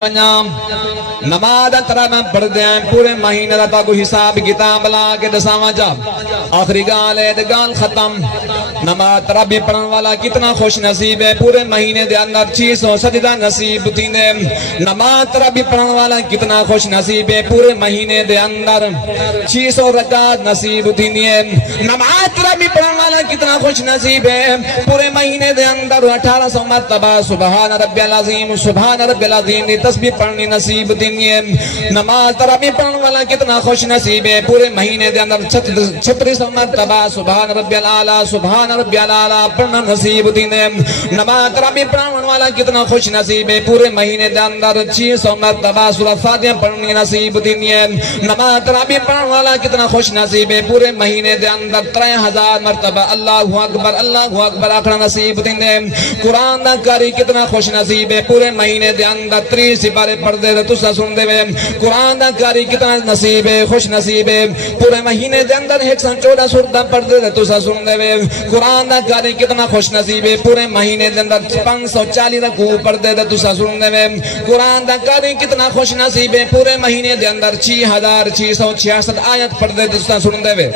نماز ترا پڑھ دیں پورے مہینے دا کوئی حساب کتاب لا کے دساواں جا آخری گال ہے گال ختم نماز ترا بھی پڑھن والا کتنا خوش نصیب ہے پورے مہینے دے اندر 600 سجدہ نصیب تھیندے نماز ترا بھی پڑھن والا کتنا خوش نصیب ہے پورے مہینے دے اندر 600 رکعت نصیب تھیندی ہے نماز ترا بھی پڑھن والا کتنا خوش نصیب ہے پورے مہینے دے اندر 1800 مرتبہ سبحان ربی العظیم سبحان ربی العظیم دی تسبیح پڑھنی نصیب دینی ہے نماز تراویح پڑھنے والا کتنا خوش نصیب ہے پورے مہینے دے اندر 3600 مرتبہ سبحان ربی الاعلی سبحان ربی الاعلی پڑھنا نصیب دینی ہے نماز تراویح پڑھنے والا کتنا خوش نصیب ہے پورے مہینے دے اندر 600 مرتبہ سورہ فاتحہ پڑھنی نصیب دینی ہے نماز تراویح پڑھنے والا کتنا خوش نصیب ہے پورے مہینے دے اندر 3000 مرتبہ اللہ اکبر آخر نصیب دینی ہے قرآن دا قاری کتنا خوش نصیب ہے پورے مہینے دے اندر 30 سپارے پڑھ دے تو تسا سن دے قرآن دا قاری کتنا نصیب ہے خوش نصیب ہے پورے مہینے دے اندر 114 سورتاں پڑھ دے تو تسا سن دے قرآن دا قاری کتنا خوش نصیب ہے پورے مہینے دے اندر 540 رکوع پڑھ دے تو تسا سن دے قرآن دا قاری کتنا خوش نصیب ہے پورے مہینے دے اندر 6666 آیت پڑھ دے تو تسا سن دے